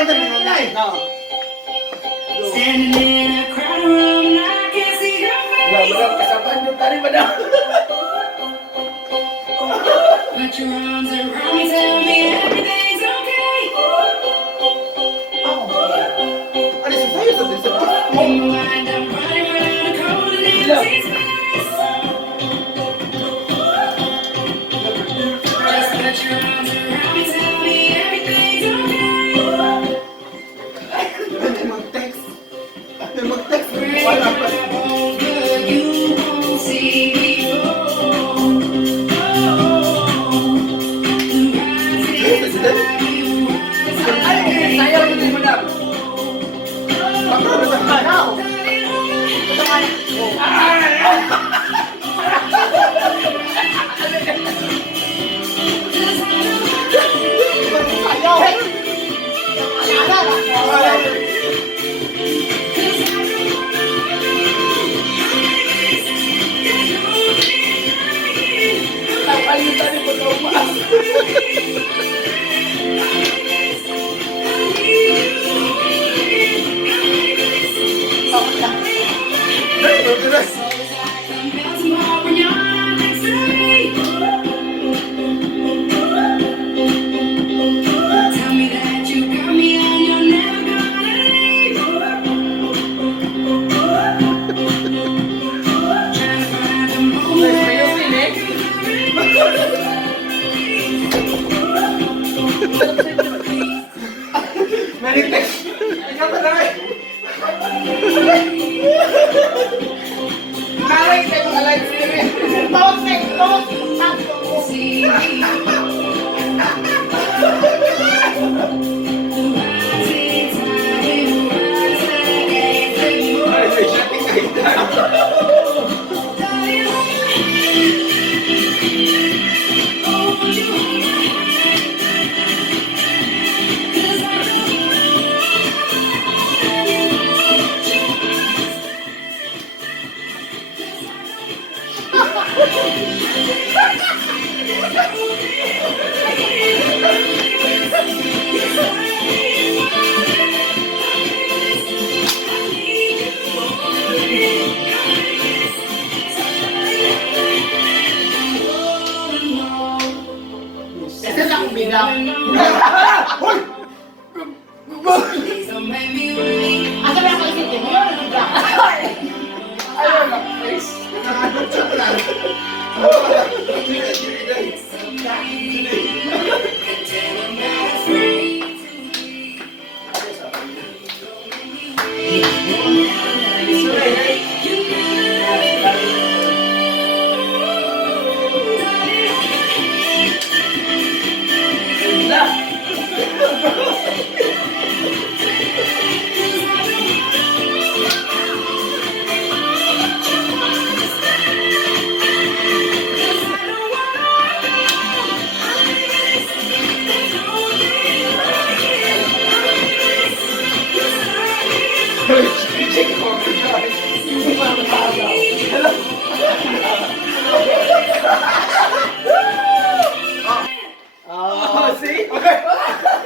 No. Standing in a crowded room and I can't see your face. Madam, kasabahan yung tari, madam. Put your arms around me, tell me everything's okay. Ano siya sa'yo sa dito? In my mind, I'm running around a cold and empty space. Just put your arms around me, tell me everything's okay. Ano mag-text? Ano mag-text? Break Wala pa. my bones, but you won't see me fall. Sayaw mo din, madam. Bakit na sayaw? Sayaw! Ayun tadi po na umaas. Tell me that you got me and you're never gonna leave. Trying to find a moment. Narinig. Ikaw pa na rin. Naray kayo mga live streaming. See me. Ay, may shutting kahit na. Ito na akong bilang. Hoy! Asa ba ako isipin? Yun, ano ba? Ayaw na, please. Nakadot siya na. Oh, see? Okay.